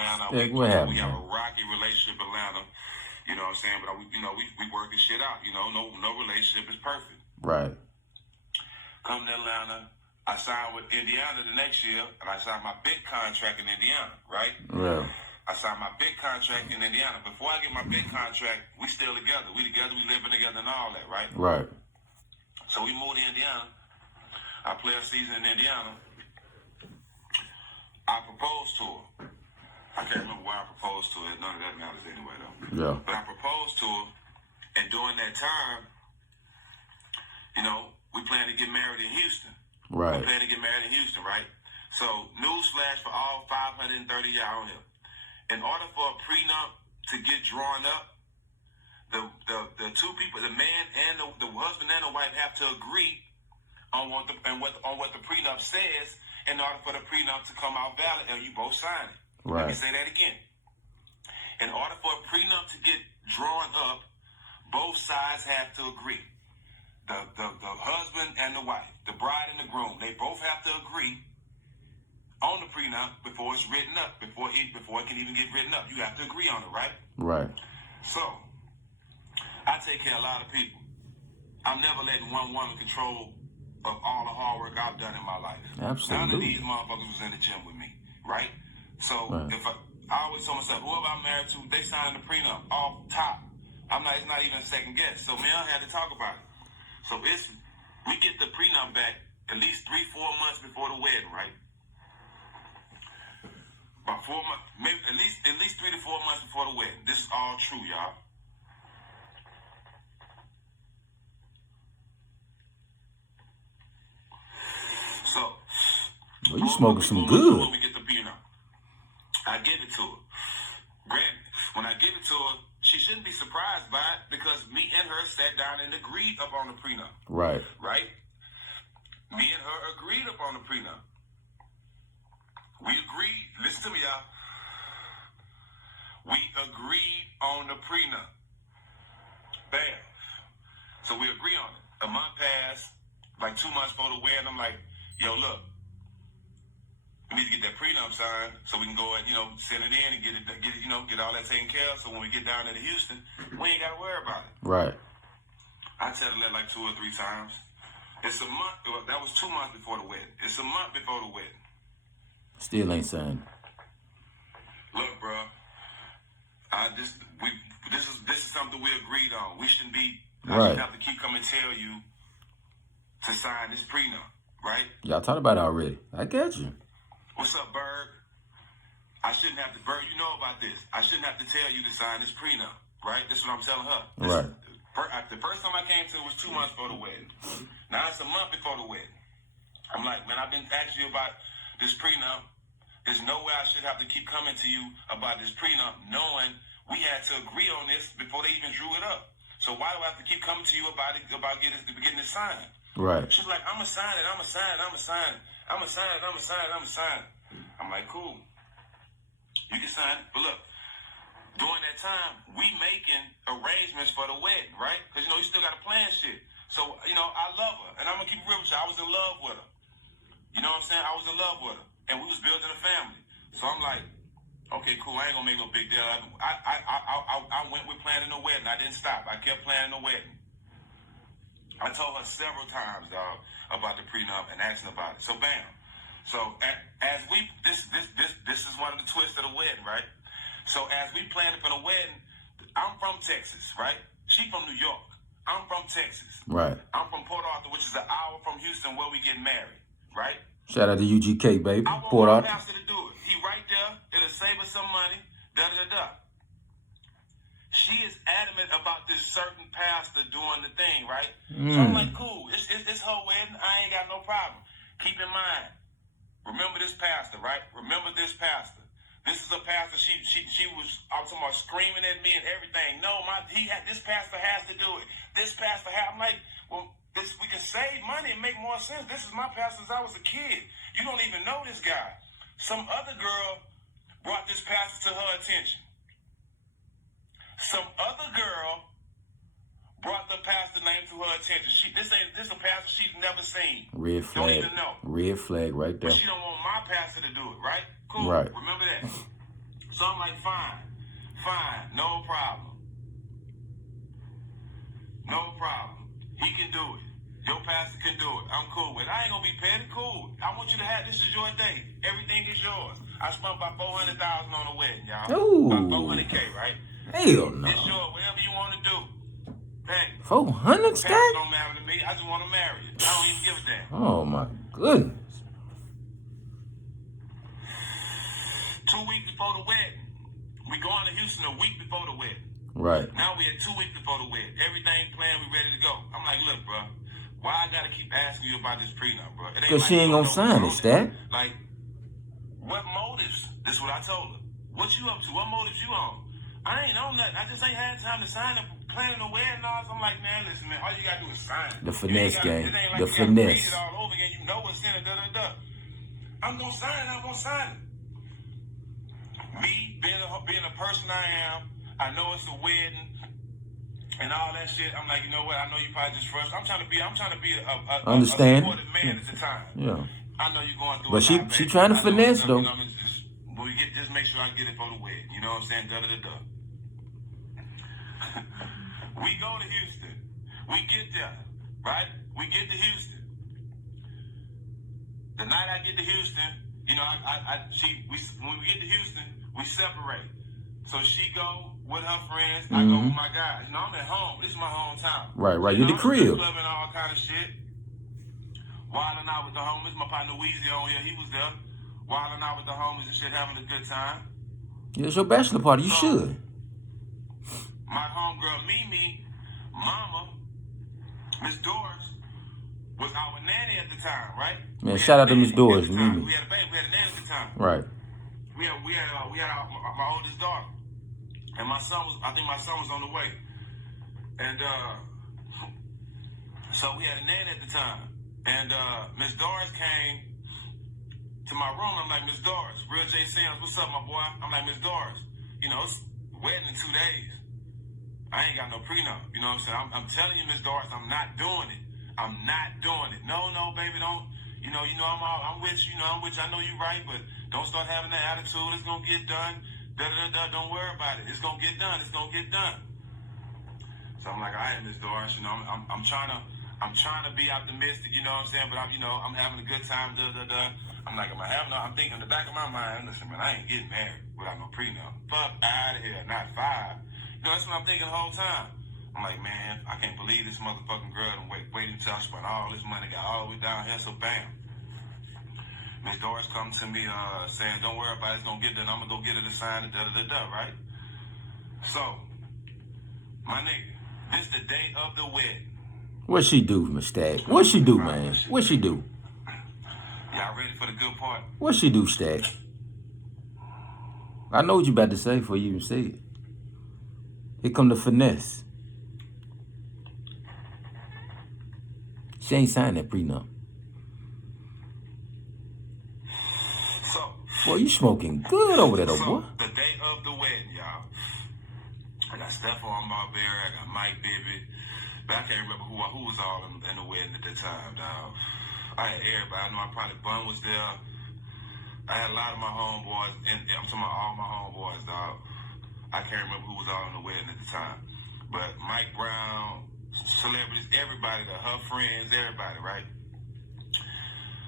Atlanta. What happened? We have a rocky relationship in Atlanta. You know what I'm saying? But we working shit out. You know, no relationship is perfect. Right. Come to Atlanta, I signed with Indiana the next year, and I signed my big contract in Indiana. Right. Yeah. I signed my big contract in Indiana. Before I get my big contract, we still together. We living together and all that. Right. Right. So we moved to Indiana. I play a season in Indiana. I proposed to her. I can't remember why I proposed to her. None of that matters anyway, though. Yeah. But I proposed to her, and during that time, you know, we plan to get married in Houston. Right. We plan to get married in Houston, right? So, newsflash for all 530 y'all here. In order for a prenup to get drawn up, the two people, the man and the husband and the wife, have to agree on what the prenup says in order for the prenup to come out valid, and you both sign it. Right. Let me say that again. In order for a prenup to get drawn up, both sides have to agree. The husband and the wife, the bride and the groom, they both have to agree on the prenup before it's written up, before it can even get written up. You have to agree on it, right? Right. So, I take care of a lot of people. I'm never letting one woman control of all the hard work I've done in my life. Absolutely. None of these motherfuckers was in the gym with me, right? So, if I always told myself, whoever I'm married to, they signed the prenup off top. It's not even a second guess. So, me and her had to talk about it. So, we get the prenup back at least 3-4 months before the wedding, right? About 4 months, maybe at least 3 to 4 months before the wedding. This is all true, y'all. So, well, you smoking some good. When we get the prenup, I give it to her. Granted, when I give it to her, she shouldn't be surprised by it because me and her sat down and agreed upon the prenup. Right. Right? Me and her agreed upon the prenup. We agreed. Listen to me, y'all. We agreed on the prenup. Bam. So we agree on it. A month passed, like 2 months before the wedding. I'm like, yo, look, we need to get that prenup signed so we can go and, send it in and get all that taken care of. So when we get down to Houston, we ain't got to worry about it. Right. I tell her that like 2 or 3 times. It's a month. That was 2 months before the wedding. It's a month before the wedding. Still ain't signed. Look, bro. This is something we agreed on. We shouldn't be. Right. I shouldn't have to keep coming and tell you to sign this prenup, right? Y'all talked about it already. I got you. What's up, Berg? I shouldn't have to. Berg, you know about this. I shouldn't have to tell you to sign this prenup, right? This is what I'm telling her. Right. The first time I came to it was 2 months before the wedding. Now it's a month before the wedding. I'm like, man, I've been asking you about this prenup. There's no way I should have to keep coming to you about this prenup, knowing we had to agree on this before they even drew it up. So why do I have to keep coming to you about it, about getting this signed? Right. She's like, I'm going to sign it. I'm like, cool. You can sign it. But look, during that time, we making arrangements for the wedding, right? Because, you still got to plan shit. So, I love her. And I'm going to keep it real with you. I was in love with her. You know what I'm saying? I was in love with her. And we was building a family. So I'm like, okay, cool. I ain't going to make no big deal. I went with planning the wedding. I didn't stop. I kept planning the wedding. I told her several times, dog, about the prenup and asking about it. So, bam. So, this is one of the twists of the wedding, right? So, as we planned for the wedding, I'm from Texas, right? She from New York. I'm from Texas. Right. I'm from Port Arthur, which is an hour from Houston where we get married, right? Shout out to UGK, baby. I want Port my Arthur. pastor to do it. He right there. It'll save us some money. Da-da-da-da. She is adamant about this certain pastor doing the thing, right? So I'm like, cool. It's her wedding. I ain't got no problem. Keep in mind, remember this pastor, right? Remember this pastor. This is a pastor. She was, I was talking about screaming at me and everything. No, this pastor has to do it. This pastor I'm like, well, we can save money and make more sense. This is my pastor since I was a kid. You don't even know this guy. Some other girl brought this pastor to her attention. Some other girl brought the pastor name to her attention. This is a pastor she's never seen. Red flag. Don't even know. Red flag right there. But she don't want my pastor to do it, right? Cool. Right. Remember that. So I'm like, fine, no problem. No problem. He can do it. Your pastor can do it. I'm cool with it. I ain't gonna be petty. Cool. I want you to have, this is your day. Everything is yours. I spent about $400,000 on the wedding, y'all. Ooh. About $400K, right? Hell no. It's yours. Whatever you want to do. Hey, 400 pastor stack? don't matter to me. I just want to marry you. I don't even give a damn. Oh my goodness. 2 weeks before the wedding. We going to Houston a week before the wedding. Right. Now we had 2 weeks before the wedding. Everything planned, we ready to go. I'm like, look, bro, why I gotta keep asking you about this prenup, bro? Because she ain't gonna sign it, Stack. Like, what motives? This is what I told her. What you up to? What motives you on? I ain't on nothing. I just ain't had time to sign it, planning the wedding and all. So I'm like, man, listen, man, all you gotta do is sign it. The finesse game. It ain't like The you gotta read finesse. it all over again. You know what's in it, I'm gonna sign it. I'm gonna sign it. Me being a person I am, I know it's a wedding and all that shit. I'm like, you know what? I know you probably just frustrated. I'm trying to be Understand. a supportive man at the time. Yeah. I know you're going through. But a lot, she baby. trying to I know finesse it's though. You know, when we get, just make sure I get it for the wedding. You know what I'm saying? We go to Houston. We get there, right? We get to Houston. The night I get to Houston, you know, when we get to Houston, we separate. So she go with her friends. I go with my guys. You know, I'm at home. This is my hometown. Right. You You the know, crib. clubbing all kind of shit. Wilding out with the homies. My partner Weezy on here, he was there. Wilding out with the homies and shit, having a good time. Yeah, it's your bachelor party. You should. My homegirl Mimi, mama, Miss Doris, was our nanny at the time, right? Man, shout out to Miss Doris, Mimi. We had a baby. We had a nanny at the time. Right. We had my oldest daughter, and I think my son was on the way, and so we had a nanny at the time, and Miss Doris came to my room. I'm like, Miss Doris, Real J Sims, what's up, my boy? I'm like, Miss Doris, you know, it's wedding in 2 days. I ain't got no prenup, you know what I'm saying? I'm telling you, Miss Doris, I'm not doing it. I'm not doing it. No, baby, don't. You know, I'm with you. You know, I'm with you. I know you right, but don't start having that attitude. It's gonna get done. Don't worry about it. It's gonna get done. It's gonna get done. So I'm like, all right, Miss Doris. You know, I'm trying to be optimistic. You know what I'm saying? But I'm having a good time. I'm like, I'm thinking in the back of my mind. Listen, man, I ain't getting married without no prenup. Fuck out of here. Not 5. You know, that's what I'm thinking the whole time. I'm like, man, I can't believe this motherfucking girl done wait until I spent all this money, got all the way down here, so bam. Miss Doris come to me saying, don't worry about it, it's gonna get done. I'm gonna go get her to sign it, right? So, my nigga, this the day of the wedding. What she do, Miss Stack? What she do, man? What she do? Y'all ready for the good part? What she do, Stack? I know what you about to say before you even say it. Here come the finesse. She ain't signed that prenup. So, boy, you smoking good over there, though, boy. The day of the wedding, y'all. I got Stephon Marbury, I got Mike Bibbitt, but I can't remember who was all in the wedding at the time, dog. I had everybody. I know Bun was there. I had a lot of my homeboys, and I'm talking about all my homeboys, dog. I can't remember who was all in the wedding at the time. But Mike Brown, celebrities, everybody, her friends, everybody, right?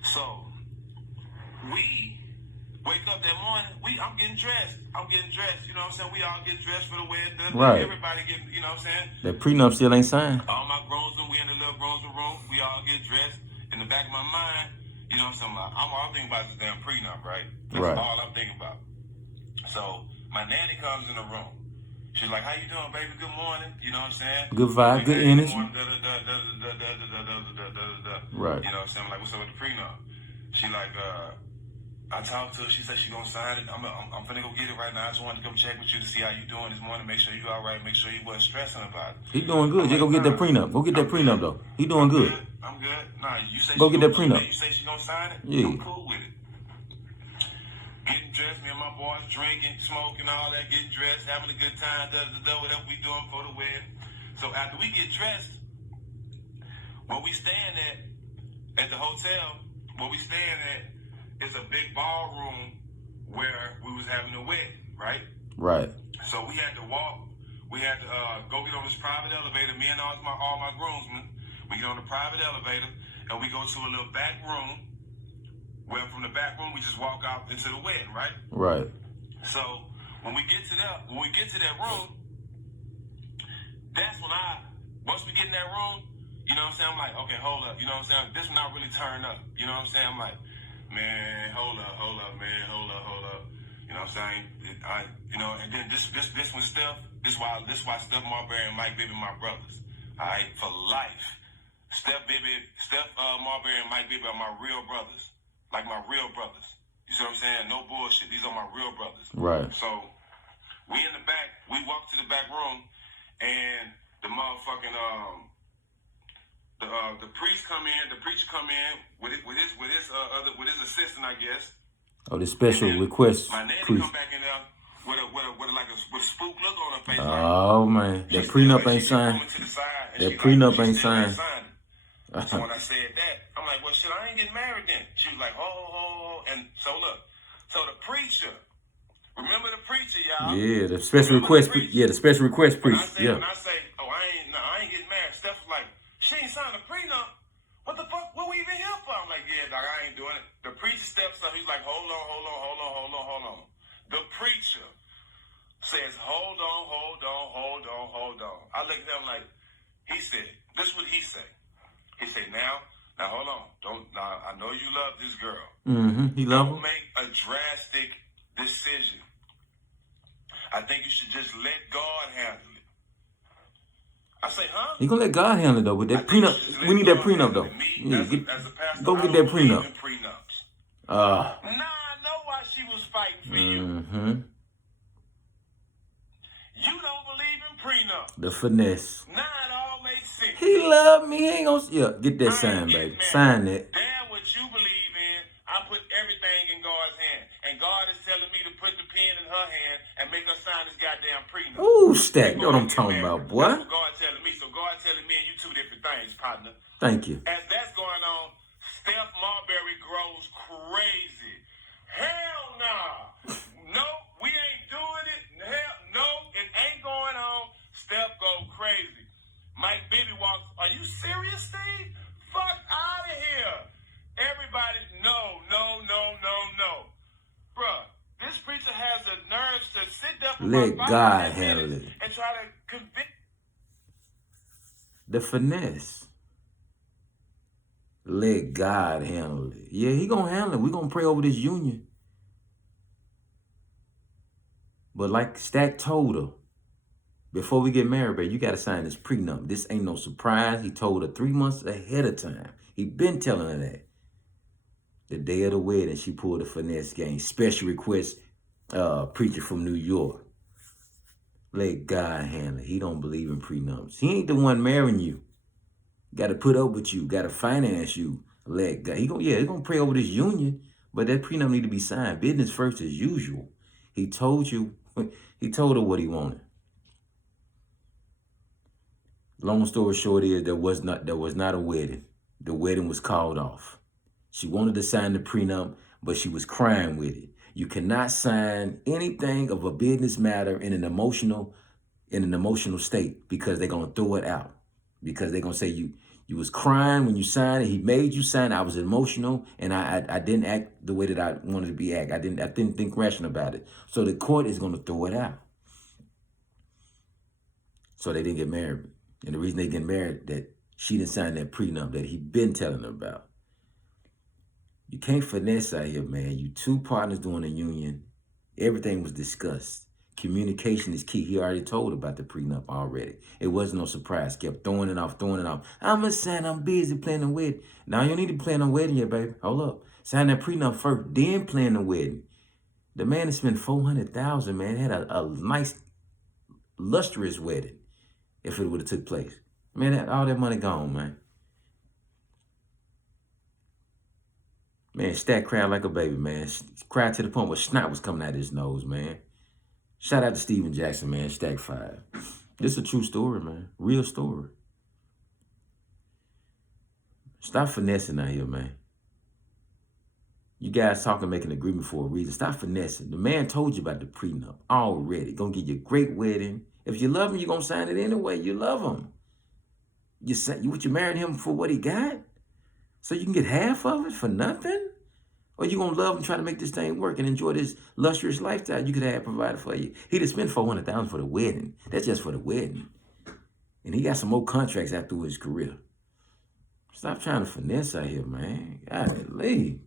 So, we wake up that morning, I'm getting dressed. You know what I'm saying? We all get dressed for the wedding. Right. Everybody getting, you know what I'm saying? That prenup still ain't signed. All my groomsmen, we in the little groomsmen room. We all get dressed. In the back of my mind, you know what I'm saying? I'm thinking about this damn prenup, right? That's right. all I'm thinking about. So, my nanny comes in the room. She's like, how you doing, baby? Good morning. You know what I'm saying? Good vibe, good energy. Right. You know what I'm saying? I'm like, what's up with the prenup? She like, I talked to her. She said she gonna sign it. I'm finna go get it right now. I just wanted to come check with you to see how you doing this morning. Make sure you all right. Make sure you wasn't stressing about it. He doing good. Just go get that prenup. Go get that prenup, though. He doing good. I'm good. Nah, you say go get that prenup. You say she gonna sign it? Yeah. I'm cool with it. Getting dressed, me and my boys drinking, smoking, all that, getting dressed, having a good time, whatever we doing for the wedding. So after we get dressed, where we staying at the hotel, where we staying at is a big ballroom where we was having a wedding. right? Right. So we had to walk. We had to go get on this private elevator. Me and all my groomsmen. We get on the private elevator and we go to a little back room. Where from the back room we just walk out into the wedding, right? Right. So when we get to that room, that's when once we get in that room, you know what I'm saying? I'm like, okay, hold up. You know what I'm saying? This when I really turn up. You know what I'm saying? I'm like, man, hold up, man, hold up. You know what I'm saying? And then this one Steph, this why Steph Marbury and Mike Bibby my brothers. All right, for life. Steph Marbury and Mike Bibby are my real brothers. Like my real brothers. You see what I'm saying? No bullshit. These are my real brothers. Right. So we in the back, we walk to the back room, and the motherfucking the priest come in, the preacher come in with his assistant, I guess. Oh, the special request my nanny priest. come back in there with a spook look on her face. Oh man, that prenup ain't signed. That prenup ain't signed. So when I said that, I'm like, well, shit, I ain't getting married then. She was like, oh. And so look, so the preacher, remember the preacher, y'all? Yeah, the special request. The special request priest. When I say, oh, I ain't getting married. Steph was like, she ain't signed a prenup. What the fuck? What we even here for? I'm like, yeah, dog, I ain't doing it. The preacher steps up. He's like, hold on. The preacher says, hold on. I look at him like, he said, this is what he said. He said, now hold on. I know you love this girl. Mm-hmm. He love her. Don't make a drastic decision. I think you should just let God handle it. I say, huh? He gonna let God handle it though. With that prenup, we need that prenup though. As a pastor, go get that prenup. Prenups. I know why she was fighting for you. Mm-hmm. You don't believe in prenups. The finesse. Nah, it all makes sense. He love me. He ain't gonna get that sign, baby. Sign that. Damn what you believe in. I put everything in God's hand. And God is telling me to put the pen in her hand and make her sign this goddamn prenup. Ooh, Stack. Know what I'm talking about, boy. That's what God telling me. So God telling me and you two different things, partner. Thank you. As that's going on, Steph Marbury grows crazy. Hell nah. No, we ain't doing it. Hell no, it ain't going on. Steph go crazy. Mike Bibby walks, are you serious, Steve? Fuck out of here. Everybody, no. Bruh, this preacher has the nerves to sit there for Let about God 5 handle minutes it. and try to convict. The finesse. Let God handle it. Yeah, he gonna handle it. We gonna pray over this union. But like Stack told her, before we get married, babe, you got to sign this prenup. This ain't no surprise. He told her 3 months ahead of time. He been telling her that. The day of the wedding, she pulled a finesse game. Special request preacher from New York. Let God handle it. He don't believe in prenups. He ain't the one marrying you. Got to put up with you. Got to finance you. Let God. He gonna pray over this union, but that prenup need to be signed. Business first as usual. He told you. He told her what he wanted. Long story short is there was not a wedding. The wedding was called off. She wanted to sign the prenup, but she was crying with it. You cannot sign anything of a business matter in an emotional state because they're gonna throw it out. Because they're gonna say you was crying when you signed it. He made you sign it. I was emotional and I didn't act the way that I wanted to be act. I didn't think rational about it. So the court is gonna throw it out. So they didn't get married. And the reason they get married, that she didn't sign that prenup that he been telling her about. You can't finesse out here, man. You two partners doing a union. Everything was discussed. Communication is key. He already told about the prenup already. It wasn't no surprise. Kept throwing it off. I'm going to sign. I'm busy planning a wedding. Now you don't need to plan a wedding yet, baby. Hold up. Sign that prenup first, then plan the wedding. The man that spent $400,000, man, had a nice, lustrous wedding if it would have took place. Man, all that money gone, man. Man, Stack cried like a baby, man. Cried to the point where snot was coming out his nose, man. Shout out to Steven Jackson, man. Stack 5. This is a true story, man. Real story. Stop finessing out here, man. You guys talking, making an agreement for a reason. Stop finessing. The man told you about the prenup already. Gonna give you a great wedding. If you love him, you're gonna sign it anyway. You love him. You marrying him for what he got? So you can get half of it for nothing? Or you gonna love him, trying to make this thing work and enjoy this luxurious lifestyle you could have provided for you? He'd have spent $400,000 for the wedding. That's just for the wedding. And he got some more contracts after his career. Stop trying to finesse out here, man. Golly.